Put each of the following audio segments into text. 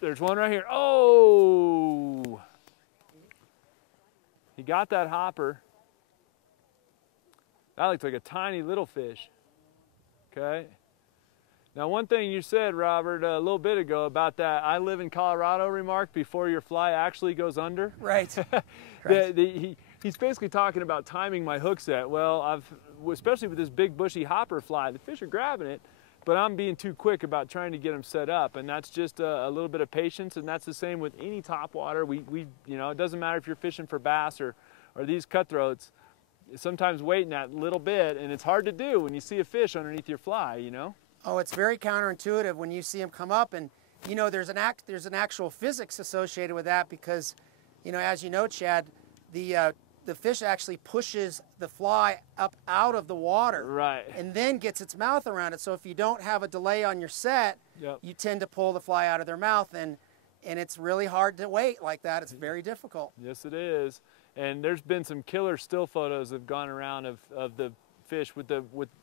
There's one right here. Oh! He got that hopper. That looks like a tiny little fish. Okay. Now, one thing you said, Robert, a little bit ago about that "I live in Colorado" remark before your fly actually goes under. Right. Right. He's basically talking about timing my hook set. Well, especially with this big bushy hopper fly, the fish are grabbing it, but I'm being too quick about trying to get them set up, and that's just a little bit of patience, and that's the same with any topwater. You know, it doesn't matter if you're fishing for bass or these cutthroats. Sometimes waiting that little bit, and it's hard to do when you see a fish underneath your fly, you know? Oh, it's very counterintuitive when you see them come up, and you know there's an actual physics associated with that because, you know, as you know, Chad, the fish actually pushes the fly up out of the water, right, and then gets its mouth around it. So if you don't have a delay on your set, yep, you tend to pull the fly out of their mouth, and it's really hard to wait like that. It's very difficult. Yes, it is. And there's been some killer still photos that have gone around of the fish with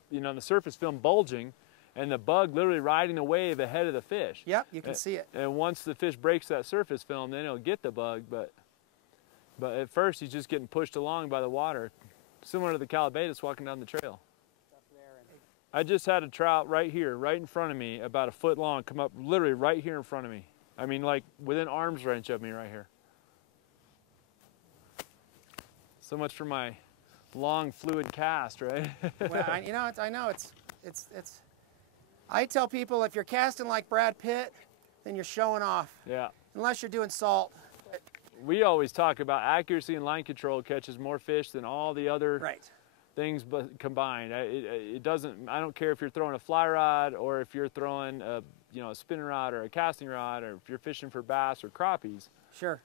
you know, the surface film bulging, and the bug literally riding the wave ahead of the fish. Yep, you can see it. And once the fish breaks that surface film, then it'll get the bug. But at first, he's just getting pushed along by the water, similar to the calabatus walking down the trail. I just had a trout right here, right in front of me, about a foot long, come up literally right here in front of me. I mean, like within arm's reach of me right here. So much for my long fluid cast, right? Well, I know it's. I tell people if you're casting like Brad Pitt, then you're showing off. Yeah. Unless you're doing salt. We always talk about accuracy and line control catches more fish than all the other things combined. It doesn't. I don't care if you're throwing a fly rod or if you're throwing a spinning rod or a casting rod, or if you're fishing for bass or crappies. Sure.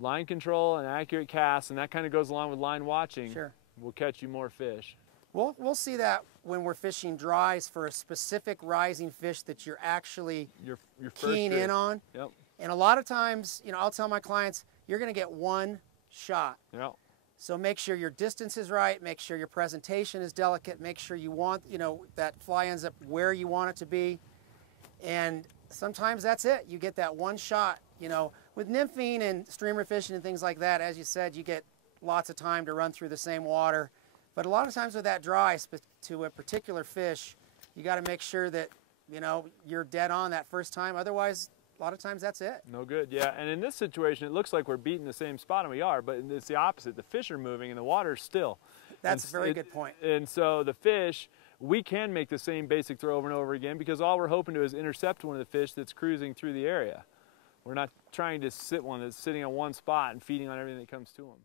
Line control and accurate casts, and that kind of goes along with line watching. Sure. Will catch you more fish. We'll see that when we're fishing dries for a specific rising fish that you're actually your keying in on. Yep. And a lot of times, you know, I'll tell my clients, you're going to get one shot. Yep. So make sure your distance is right, make sure your presentation is delicate, make sure you want, you know, that fly ends up where you want it to be. And sometimes that's it. You get that one shot. You know, with nymphing and streamer fishing and things like that, as you said, you get lots of time to run through the same water. But a lot of times with that dry to a particular fish, you got to make sure that, you know, you're dead on that first time. Otherwise, a lot of times that's it. No good, yeah. And in this situation, it looks like we're beating the same spot, and we are, but it's the opposite. The fish are moving and the water's still. That's a very good point. And so the fish, we can make the same basic throw over and over again because all we're hoping to is intercept one of the fish that's cruising through the area. We're not trying to sit one that's sitting on one spot and feeding on everything that comes to them.